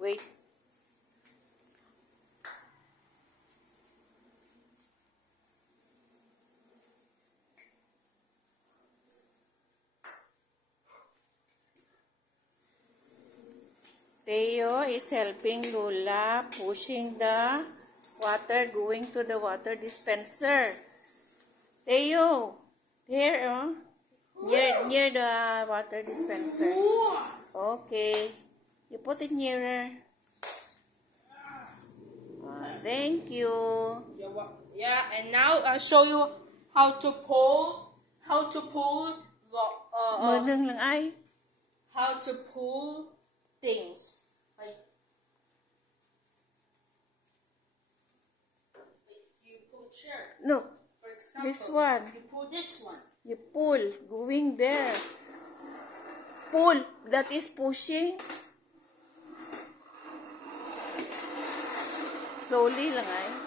Wait. Theo is helping Lola pushing the water going to the water dispenser. Theo, here, near the water dispenser. Okay, you put it nearer. Thank you. Yeah, and now I'll show you how to pull. How to pull things. Like you pull chair. No, For example, this one. You pull this one. You pull, going there. Pull, that is pushing. Slowly lang ay.